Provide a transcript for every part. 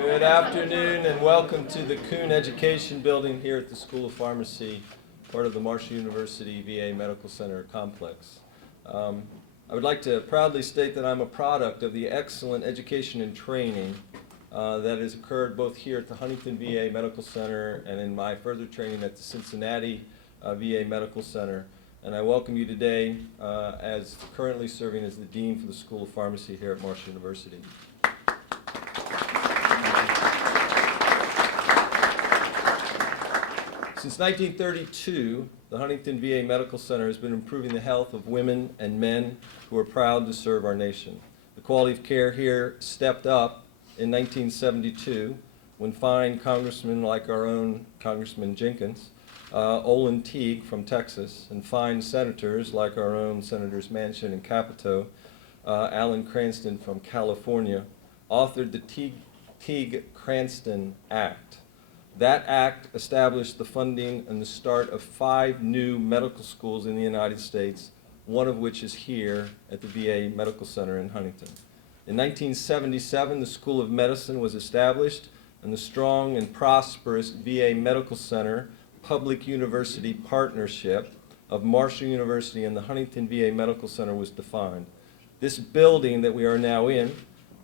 Good afternoon and welcome to the Kuhn Education Building here at the School of Pharmacy, part of the Marshall University VA Medical Center complex. I would like to proudly state that I'm a product of the excellent education and training that has occurred both here at the Huntington VA Medical Center and in my further training at the Cincinnati VA Medical Center. And I welcome you today as currently serving as the Dean for the School of Pharmacy here at Marshall University. Since 1932, the Huntington VA Medical Center has been improving the health of women and men who are proud to serve our nation. The quality of care here stepped up in 1972 when fine congressmen like our own Congressman Jenkins, Olin Teague from Texas, and fine senators like our own Senators Manchin and Capito, Alan Cranston from California, authored the Teague-Cranston Act. That act established the funding and the start of 5 new medical schools in the United States, one of which is here at the VA Medical Center in Huntington. In 1977, the School of Medicine was established, and the strong and prosperous VA Medical Center public university partnership of Marshall University and the Huntington VA Medical Center was defined. This building that we are now in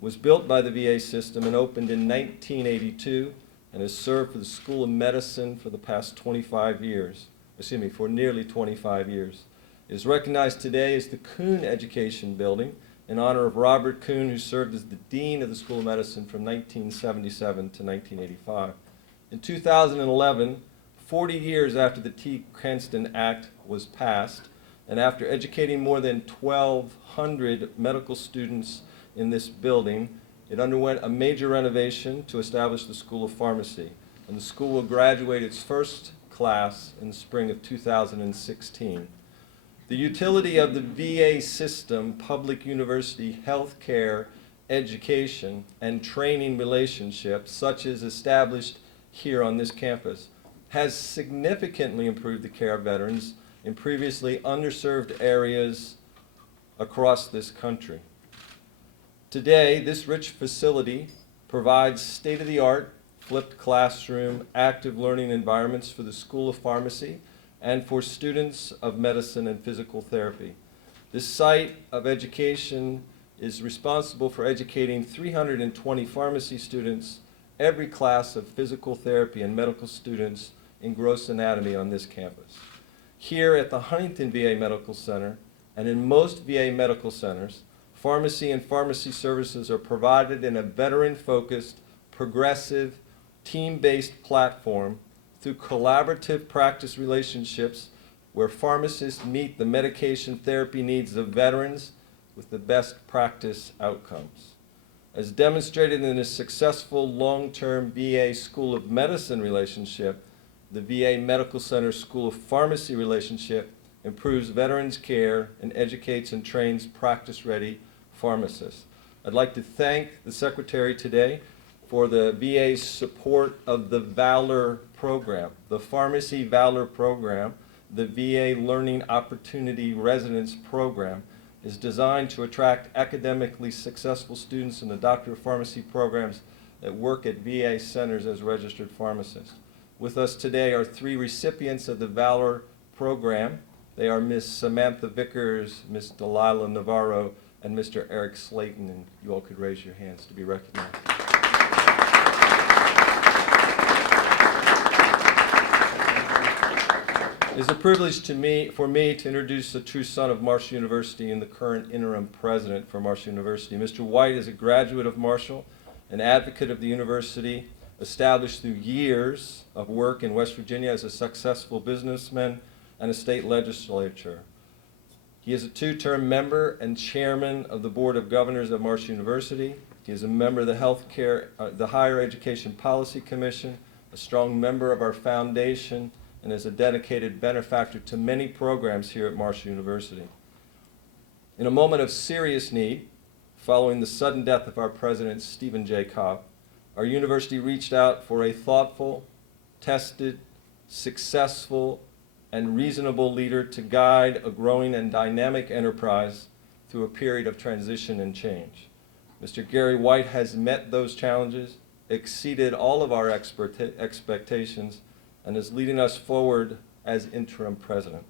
was built by the VA system and opened in 1982 and has served for the School of Medicine for the past 25 years, for nearly 25 years. It is recognized today as the Kuhn Education Building in honor of Robert Kuhn, who served as the Dean of the School of Medicine from 1977 to 1985. In 2011, 40 years after the Teague-Cranston Act was passed, and after educating more than 1,200 medical students in this building, it underwent a major renovation to establish the School of Pharmacy, and the school will graduate its first class in the spring of 2016. The utility of the VA system, public university, healthcare, education, and training relationships, such as established here on this campus, has significantly improved the care of veterans in previously underserved areas across this country. Today, this rich facility provides state-of-the-art, flipped classroom, active learning environments for the School of Pharmacy and for students of medicine and physical therapy. This site of education is responsible for educating 320 pharmacy students, every class of physical therapy and medical students in gross anatomy on this campus. Here at the Huntington VA Medical Center and in most VA medical centers, pharmacy and pharmacy services are provided in a veteran-focused, progressive, team-based platform through collaborative practice relationships where pharmacists meet the medication therapy needs of veterans with the best practice outcomes. As demonstrated in a successful long-term VA School of Medicine relationship, the VA Medical Center School of Pharmacy relationship improves veterans' care and educates and trains practice-ready pharmacists. I'd like to thank the Secretary today for the VA's support of the Valor program. The Pharmacy Valor program, the VA Learning Opportunity Residence program, is designed to attract academically successful students in the Doctor of Pharmacy programs that work at VA centers as registered pharmacists. With us today are 3 recipients of the Valor program. They are Ms. Samantha Vickers, Ms. Delilah Navarro, and Mr. Eric Slayton, and you all could raise your hands to be recognized. It is a privilege for me to introduce a true son of Marshall University and the current interim president for Marshall University. Mr. White is a graduate of Marshall, an advocate of the university, established through years of work in West Virginia as a successful businessman and a state legislature. He is a 2-term member and chairman of the Board of Governors of Marshall University. He is a member of the Higher Education Policy Commission, a strong member of our foundation, and is a dedicated benefactor to many programs here at Marshall University. In a moment of serious need, following the sudden death of our president, Stephen J. Cobb, our university reached out for a thoughtful, tested, successful, and reasonable leader to guide a growing and dynamic enterprise through a period of transition and change. Mr. Gary White has met those challenges, exceeded all of our expectations and is leading us forward as interim president.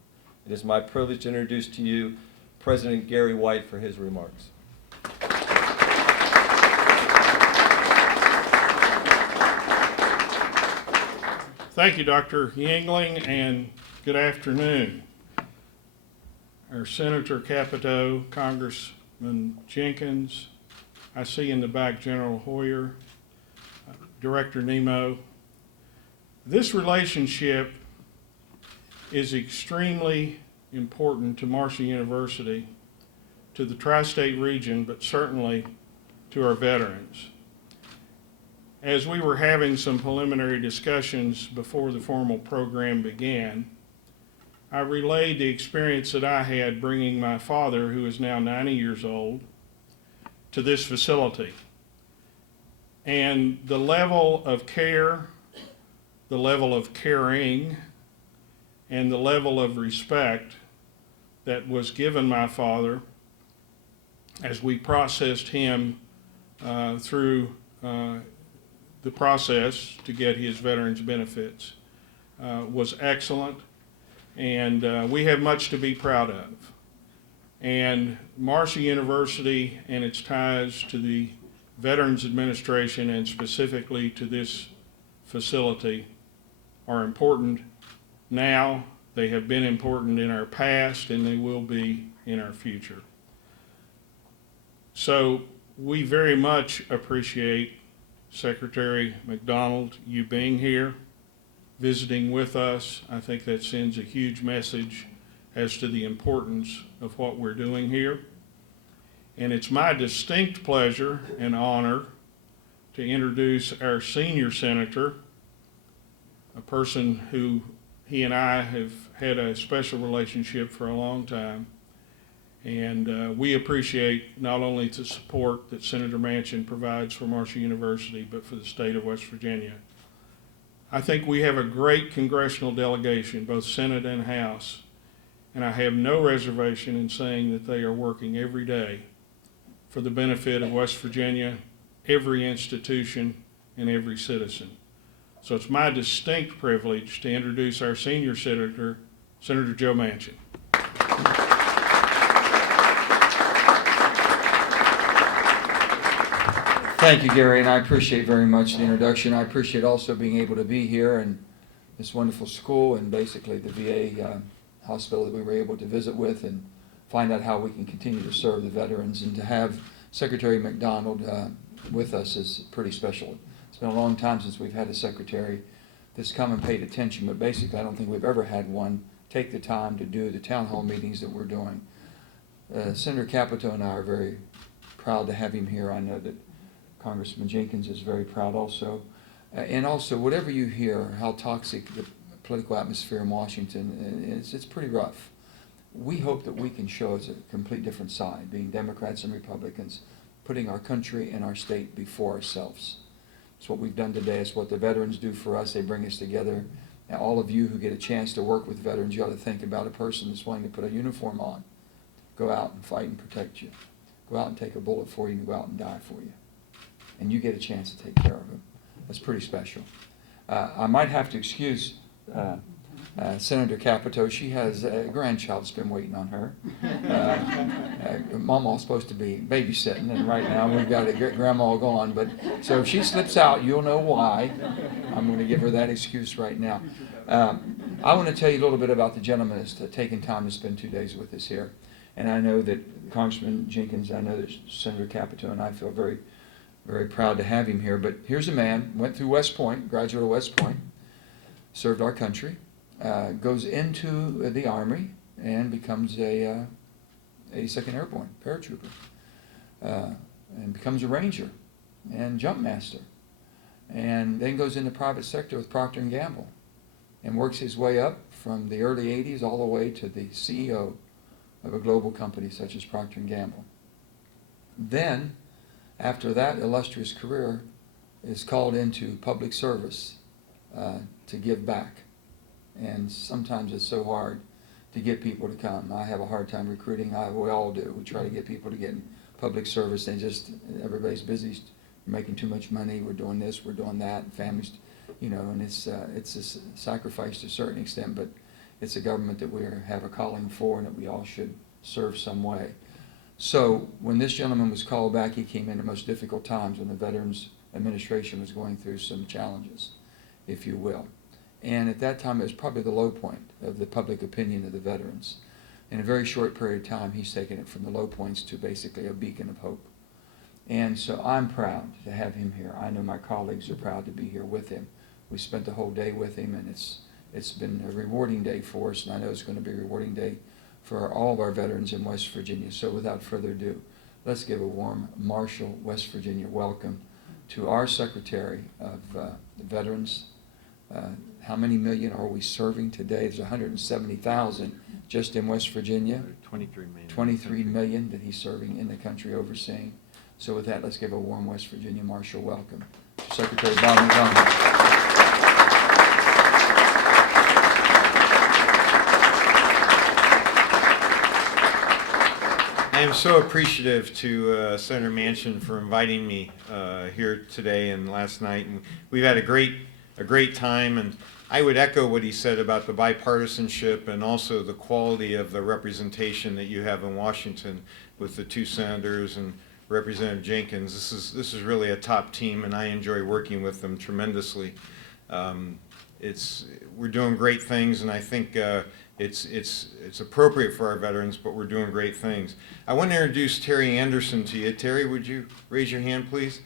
It is my privilege to introduce to you President Gary White for his remarks. Thank you, Dr. Yingling, and good afternoon. Our Senator Capito, Congressman Jenkins, I see in the back General Hoyer, Director Nemo. This relationship is extremely important to Marshall University, to the tri-state region, but certainly to our veterans. As we were having some preliminary discussions before the formal program began, I relayed the experience that I had bringing my father, who is now 90 years old, to this facility. And the level of care, the level of caring, and the level of respect that was given my father as we processed him through the process to get his veterans benefits was excellent, and we have much to be proud of. And Marshall University and its ties to the Veterans Administration and specifically to this facility are important now. They have been important in our past, and they will be in our future. So we very much appreciate Secretary McDonald, you being here, visiting with us. I think that sends a huge message as to the importance of what we're doing here. And it's my distinct pleasure and honor to introduce our senior senator, a person who he and I have had a special relationship for a long time. And we appreciate not only the support that Senator Manchin provides for Marshall University, but for the state of West Virginia. I think we have a great congressional delegation, both Senate and House, and I have no reservation in saying that they are working every day for the benefit of West Virginia, every institution, and every citizen. So it's my distinct privilege to introduce our senior senator, Senator Joe Manchin. Thank you, Gary, and I appreciate very much the introduction. I appreciate also being able to be here and this wonderful school and basically the VA hospital that we were able to visit with and find out how we can continue to serve the veterans. And to have Secretary McDonald with us is pretty special. It's been a long time since we've had a secretary that's come and paid attention, but basically I don't think we've ever had one take the time to do the town hall meetings that we're doing. Senator Capito and I are very proud to have him here. I know that Congressman Jenkins is very proud also. And also, whatever you hear, how toxic the political atmosphere in Washington, it's pretty rough. We hope that we can show as a complete different side, being Democrats and Republicans, putting our country and our state before ourselves. It's what we've done today. It's what the veterans do for us. They bring us together. And all of you who get a chance to work with veterans, you ought to think about a person that's willing to put a uniform on, go out and fight and protect you, go out and take a bullet for you, and go out and die for you. And you get a chance to take care of them. That's pretty special. I might have to excuse Senator Capito. She has a grandchild that's been waiting on her. Mama's supposed to be babysitting, and right now we've got grandma gone. But so if she slips out, you'll know why. I'm going to give her that excuse right now. I want to tell you a little bit about the gentleman that's taken time to spend 2 days with us here. And I know that Congressman Jenkins, I know that Senator Capito and I feel very proud to have him here. But here's a man, went through West Point, graduate of West Point, served our country, goes into the Army and becomes a 82nd Airborne paratrooper, and becomes a Ranger and jump master, and then goes into private sector with Procter & Gamble and works his way up from the early 80s all the way to the CEO of a global company such as Procter & Gamble. Then, after that illustrious career, is called into public service to give back. And sometimes it's so hard to get people to come. I have a hard time recruiting. We all do. We try to get people to get in public service. Everybody's busy making too much money, we're doing this, we're doing that, and families, you know, and it's a sacrifice to a certain extent, but it's a government that we have a calling for and that we all should serve some way. So when this gentleman was called back, he came in at most difficult times when the Veterans Administration was going through some challenges, if you will. And at that time, it was probably the low point of the public opinion of the veterans. In a very short period of time, he's taken it from the low points to basically a beacon of hope. And so I'm proud to have him here. I know my colleagues are proud to be here with him. We spent the whole day with him, and it's been a rewarding day for us, and I know it's going to be a rewarding day for all of our veterans in West Virginia. So without further ado, let's give a warm Marshall, West Virginia welcome to our Secretary of the Veterans. How many million are we serving today? There's 170,000 just in West Virginia. 23 million. 23 million that he's serving in the country overseeing. So with that, let's give a warm West Virginia Marshal welcome to Secretary Bob McDonald. I am so appreciative to Senator Manchin for inviting me here today and last night, and we've had a great time. And I would echo what he said about the bipartisanship and also the quality of the representation that you have in Washington with the two senators and Representative Jenkins. This is really a top team, and I enjoy working with them tremendously. We're doing great things, and I think it's appropriate for our veterans, but we're doing great things. I want to introduce Terry Anderson to you. Terry, would you raise your hand, please?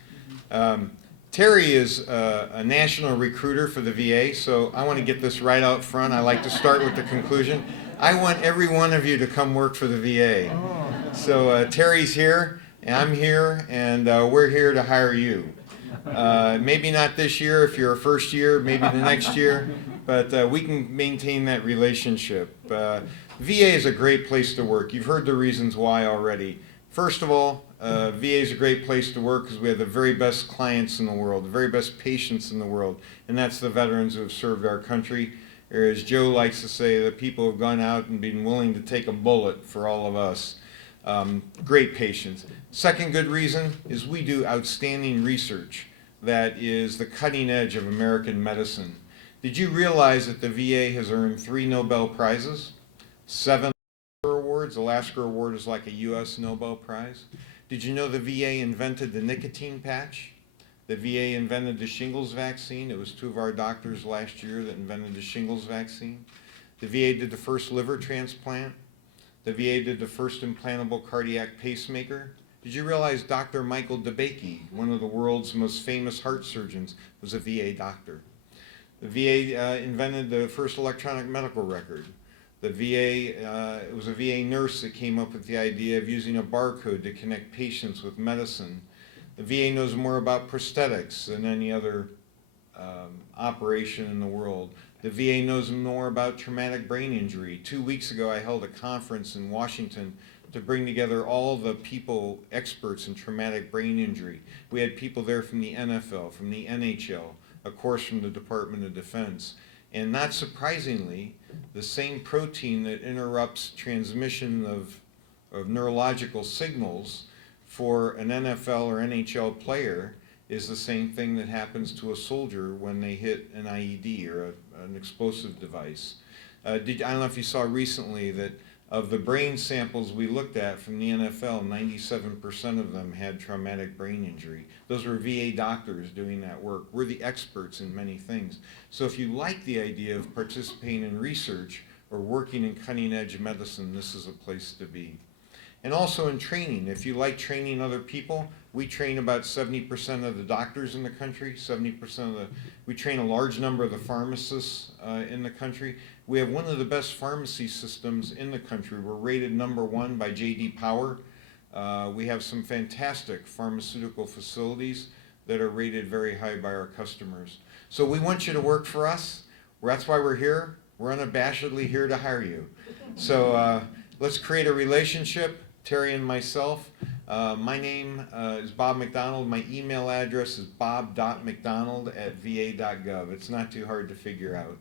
Terry is a national recruiter for the VA, so I want to get this right out front. I like to start with the conclusion. I want every one of you to come work for the VA. So Terry's here, and I'm here, and we're here to hire you. Maybe not this year if you're a first year, maybe the next year, but we can maintain that relationship. VA is a great place to work. You've heard the reasons why already. First of all, VA is a great place to work because we have the very best clients in the world, the very best patients in the world, and that's the veterans who have served our country. Or as Joe likes to say, the people who have gone out and been willing to take a bullet for all of us. Great patients. Second good reason is we do outstanding research that is the cutting edge of American medicine. Did you realize that the VA has earned 3 Nobel Prizes, 7 Lasker Awards? The Lasker Award is like a U.S. Nobel Prize. Did you know the VA invented the nicotine patch? The VA invented the Shingles Vaccine. It was 2 of our doctors last year that invented the Shingles Vaccine. The VA did the first liver transplant. The VA did the first implantable cardiac pacemaker. Did you realize Dr. Michael DeBakey, one of the world's most famous heart surgeons, was a VA doctor? The VA invented the first electronic medical record. The VA, it was a VA nurse that came up with the idea of using a barcode to connect patients with medicine. The VA knows more about prosthetics than any other operation in the world. The VA knows more about traumatic brain injury. 2 weeks ago, I held a conference in Washington to bring together all the people, experts in traumatic brain injury. We had people there from the NFL, from the NHL, of course from the Department of Defense. And not surprisingly, the same protein that interrupts transmission of neurological signals for an NFL or NHL player is the same thing that happens to a soldier when they hit an IED or an explosive device. I don't know if you saw recently that of the brain samples we looked at from the NFL, 97% of them had traumatic brain injury. Those were VA doctors doing that work. We're the experts in many things. So if you like the idea of participating in research or working in cutting edge medicine, this is a place to be. And also in training. If you like training other people, we train about 70% of the doctors in the country, we train a large number of the pharmacists in the country. We have one of the best pharmacy systems in the country. We're rated #1 by J.D. Power. We have some fantastic pharmaceutical facilities that are rated very high by our customers. So we want you to work for us. That's why we're here. We're unabashedly here to hire you. So let's create a relationship, Terry and myself. My name is Bob McDonald. My email address is bob.mcdonald@va.gov. It's not too hard to figure out.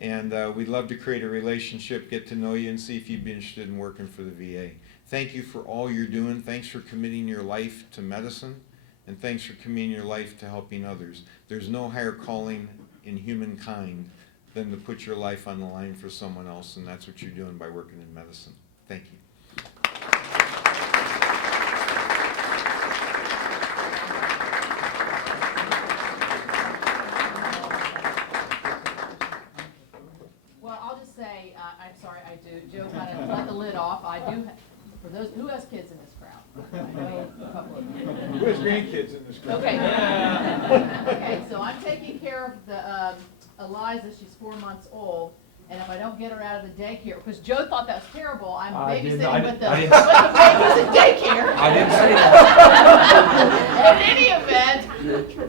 And we'd love to create a relationship, get to know you, and see if you'd be interested in working for the VA. Thank you for all you're doing. Thanks for committing your life to medicine. and thanks for committing your life to helping others. There's no higher calling in humankind than to put your life on the line for someone else, and that's what you're doing by working in medicine. Thank you. Well, I'll just say, I'm sorry, I do. Joe kind of let the lid off. I do, for those, who has kids in this crowd? I know a couple of you. Who has grandkids in this group? Okay. Okay, so I'm taking care of the, Eliza, she's 4 months old, and if I don't get her out of the daycare, because Joe thought that was terrible, I'm babysitting with the babies in daycare. I didn't say that. In any event,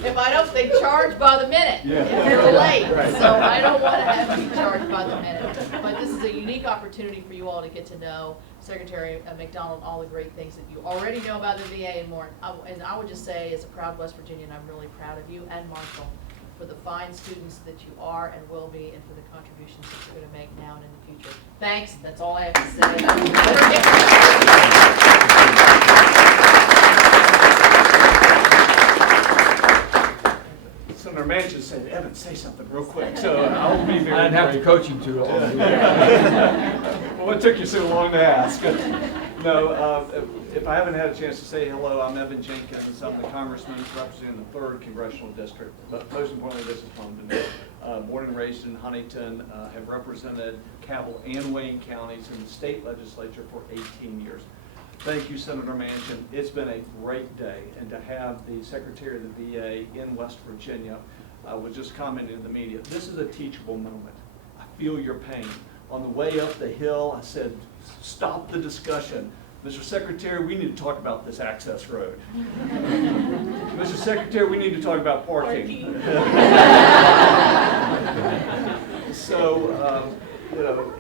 if I don't, they charge by the minute if they're late. So I don't want to have to be charged by the minute. But this is a unique opportunity for you all to get to know Secretary McDonald, all the great things that you already know about the VA and more. And I would just say, as a proud West Virginian, I'm really proud of you and Marshall for the fine students that you are and will be, and for the contributions that you're going to make now and in the future. Thanks. That's all I have to say. Senator Manchin said, Evan, say something real quick, so I'll be very I didn't have to brief. coach him too long. Well, what took you so long to ask? No, if I haven't had a chance to say hello, I'm Evan Jenkins. I'm the congressman representing the 3rd Congressional District. But most importantly, this is home to me. Born and raised in Huntington, have represented Cabell and Wayne counties in the state legislature for 18 years. Thank you, Senator Manchin. It's been a great day, and to have the Secretary of the VA in West Virginia, I was just commenting to the media, this is a teachable moment. I feel your pain. On the way up the hill, I said, stop the discussion. Mr. Secretary, we need to talk about this access road. Mr. Secretary, we need to talk about parking. So, you know,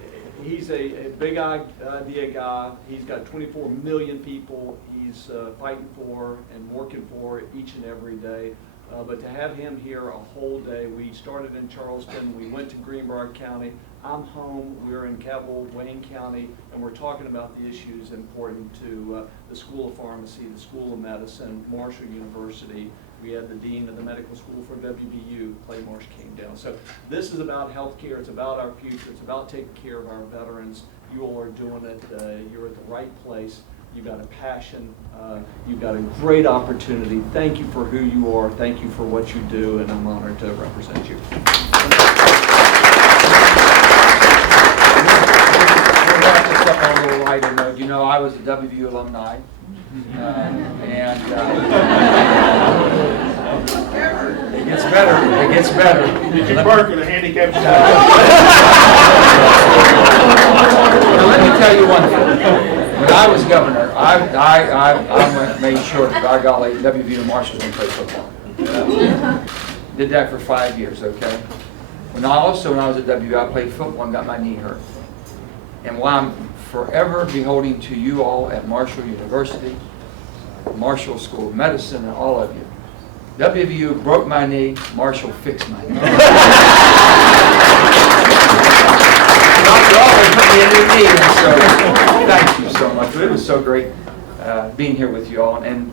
he's a big idea guy. He's got 24 million people he's fighting for and working for each and every day. But to have him here a whole day, we started in Charleston, we went to Greenbrier County. I'm home, we're in Cabell, Wayne County, and we're talking about the issues important to the School of Pharmacy, the School of Medicine, Marshall University. We had the Dean of the Medical School for WVU, Clay Marsh, came down. So this is about healthcare, it's about our future, it's about taking care of our veterans. You all are doing it, you're at the right place. You've got a passion, you've got a great opportunity. Thank you for who you are, thank you for what you do, and I'm honored to represent you. On a little lighter note, you know, I was a WVU alumni, it gets better. It gets better. Did you work in a handicapped staff? Now, let me tell you one thing. When I was governor, I made sure that, by golly, WVU and Marshall didn't play football. Did that for 5 years, okay? When I was at WVU, I played football and got my knee hurt. And while I'm forever beholding to you all at Marshall University, Marshall School of Medicine, and all of you, WVU broke my knee, Marshall fixed my knee. Dr. Always put me a new knee, and so thank you so much. It was so great being here with you all. And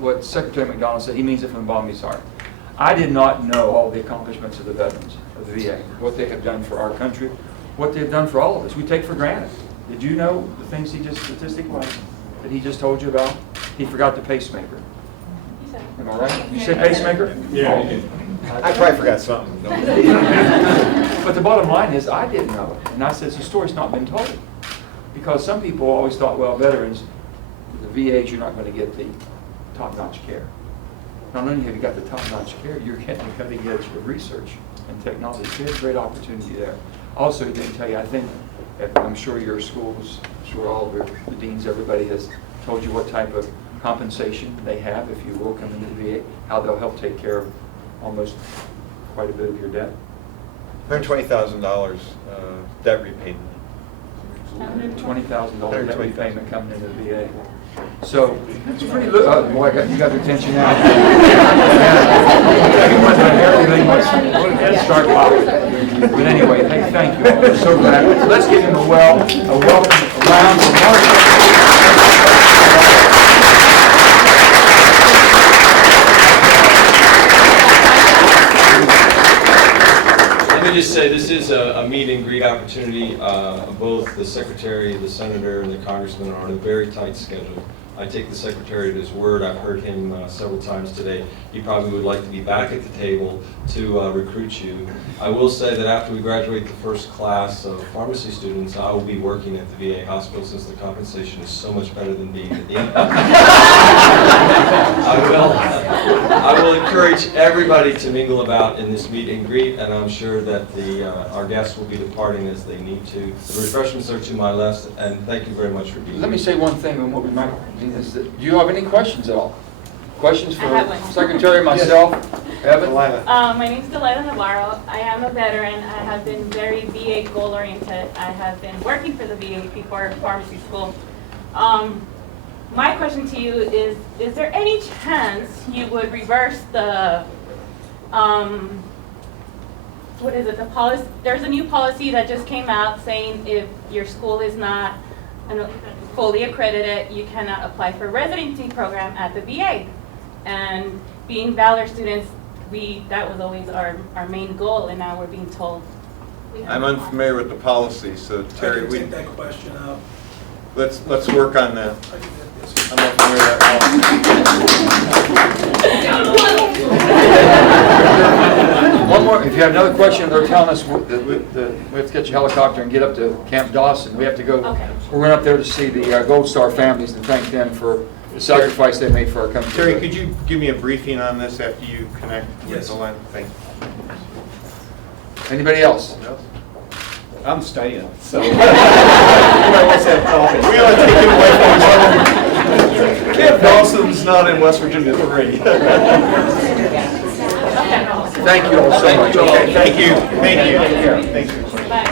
what Secretary McDonald said, he means it from the bottom of his heart. I did not know all the accomplishments of the veterans of the VA, what they have done for our country, what they've done for all of us. We take for granted. Did you know the things statistic-wise, that he just told you about? He forgot the pacemaker. Am I right? You said pacemaker? Yeah. I probably forgot something. But the bottom line is, I didn't know it. And I said, the story's not been told. Because some people always thought, well, veterans, the VAs, you're not going to get the top-notch care. Not only have you got the top-notch care, you're getting the cutting edge of research and technology. So there's a great opportunity there. Also, he didn't tell you, I think, I'm sure your schools, I'm sure all of the deans, everybody has told you what type of compensation they have, if you will, come into the VA, how they'll help take care of almost quite a bit of your debt. $120,000 debt repayment. $20,000 debt repayment coming into the VA. So it's pretty. Oh boy, you got their attention now. Everything was start popping. But anyway, hey, thank you all. We're so glad. Let's give him a welcome round of Marshall. me just say, this is a meet and greet opportunity. Both the Secretary, the Senator, and the Congressman are on a very tight schedule. I take the Secretary at his word. I've heard him several times today. He probably would like to be back at the table to recruit you. I will say that after we graduate the first class of pharmacy students, I will be working at the VA hospital since the compensation is so much better than being at the I will encourage everybody to mingle about in this meet and greet, and I'm sure that our guests will be departing as they need to. The refreshments are to my left, and thank you very much for being here. Let me say one thing, and what we might do is that, do you have any questions at all? Questions for I have one. Secretary, myself, Evan? My name is Delilah Navarro. I am a veteran. I have been very VA goal-oriented. I have been working for the VA before pharmacy school. My question to you is there any chance you would reverse the, what is it, the policy? There's a new policy that just came out saying if your school is not fully accredited, you cannot apply for a residency program at the VA. And being Valor students, that was always our main goal, and now we're being told. I'm unfamiliar with the policy, so Terry, I can take that question out. let's work on that. I can get this. I'm unfamiliar with that policy. One more, if you have another question, they're telling us we have to get your helicopter and get up to Camp Dawson. We have to go, Okay. we're going up there to see the Gold Star families and thank them for the sacrifice they made for our country. Terry, could you give me a briefing on this after you connect with Yes. the line? Thank you. Anybody else? I'm staying, so. We want to take it away from Camp Dawson's not in West Virginia 3. Thank you all so much. Okay, thank you. Thank you. Take care. Thank you. Bye.